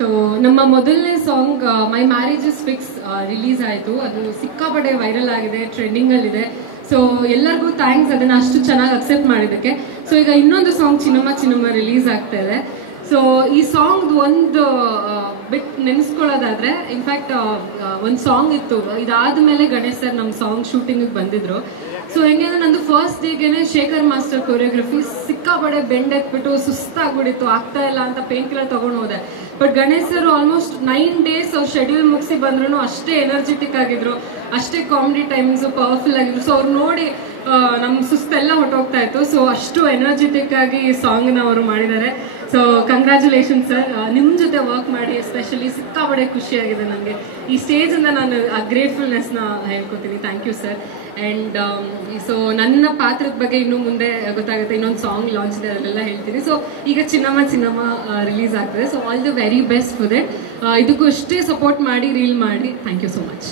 So ನಮ್ಮ ಮೊದಲನೇ song my marriage is fix release ಆಯಿತು. ಅದು ಸಿಕ್ಕಾಪಟ್ಟೆ ವೈರಲ್ ಆಗಿದೆ, ಟ್ರೆಂಡಿಂಗಲ್ಲಿದೆ. ಸೊ ಎಲ್ಲರಿಗೂ ಥ್ಯಾಂಕ್ಸ್ ಅದನ್ನು ಅಷ್ಟು ಚೆನ್ನಾಗಿ ಅಕ್ಸೆಪ್ಟ್ ಮಾಡಿದ್ದಕ್ಕೆ. ಸೊ ಈಗ ಇನ್ನೊಂದು ಸಾಂಗ್ ಚಿನ್ನಮ್ಮ ಚಿನ್ನಮ್ಮ ರಿಲೀಸ್ ಆಗ್ತಾ ಇದೆ. ಸೊ ಈ ಸಾಂಗ್ ಒಂದು ಬಿಟ್ ನೆನೆಸ್ಕೊಳ್ಳೋದಾದ್ರೆ, ಇನ್ಫ್ಯಾಕ್ಟ್ ಒಂದು ಸಾಂಗ್ ಇತ್ತು, ಇದಾದ್ಮೇಲೆ ಗಣೇಶ್ ಸರ್ ನಮ್ಮ ಸಾಂಗ್ ಶೂಟಿಂಗಿಗೆ ಬಂದಿದ್ರು. ಸೊ ಹೆಂಗೆ ಅಂದ್ರೆ ನಂದು ಫಸ್ಟ್ ಡೇಗೆನೆ ಶೇಖರ್ ಮಾಸ್ಟರ್ ಕೊರಿಯೋಗ್ರಫಿ ಸಿಕ್ಕಾಪಡೆ ಬೆಂಡೆತ್ಬಿಟ್ಟು ಸುಸ್ತಾಗ್ಬಿಟ್ಟಿತ್ತು, ಆಗ್ತಾ ಇಲ್ಲ ಅಂತ ಪೇನ್ ಕಿಲ್ಲರ್ ತಗೊಂಡು ಹೋದೆ. But Ganesh sir almost 9 days ಅವ್ರು ಶೆಡ್ಯೂಲ್ ಮುಗಿಸಿ ಬಂದ್ರು ಅಷ್ಟೇ ಎನರ್ಜೆಟಿಕ್ ಆಗಿದ್ರು, ಅಷ್ಟೇ ಕಾಮಿಡಿ ಟೈಮಿಂಗ್ಸ್ ಪವರ್ಫುಲ್ ಆಗಿದ್ರು. ಸೊ ಅವ್ರು ನೋಡಿ ನಮ್ ಸುಸ್ತೆಲ್ಲ ಹೊಟ್ಟೋಗ್ತಾ ಇತ್ತು. ಸೊ ಅಷ್ಟು ಎನರ್ಜೆಟಿಕ್ ಆಗಿ ಈ ಸಾಂಗ್ನ ಅವರು ಮಾಡಿದ್ದಾರೆ. ಸೊ ಕಂಗ್ರ್ಯಾಚುಲೇಷನ್ ಸರ್, ನಿಮ್ಮ ಜೊತೆ ವರ್ಕ್ ಮಾಡಿ ಎಸ್ಪೆಷಲಿ ಸಿಕ್ಕಾಪಡೆ ಖುಷಿಯಾಗಿದೆ ನನಗೆ. ಈ ಸ್ಟೇಜಿಂದ ನಾನು ಆ ಗ್ರೇಟ್ಫುಲ್ನೆಸ್ನ ಹೇಳ್ಕೊತೀನಿ. Thank you sir. And so ನನ್ನ ಪಾತ್ರದ ಬಗ್ಗೆ ಇನ್ನೂ ಮುಂದೆ ಗೊತ್ತಾಗುತ್ತೆ, ಇನ್ನೊಂದು ಸಾಂಗ್ ಲಾಂಚ್ ಇದೆ, ಅದೆಲ್ಲ ಹೇಳ್ತೀನಿ. ಸೊ ಈಗ ಚಿನ್ನಮ್ಮ ಚಿನ್ನಮ್ಮ ರಿಲೀಸ್ ಆಗ್ತದೆ. So all the very best for that. ಇದಕ್ಕೂ ಅಷ್ಟೇ ಸಪೋರ್ಟ್ ಮಾಡಿ, ರೀಲ್ ಮಾಡಿ. Thank you so much.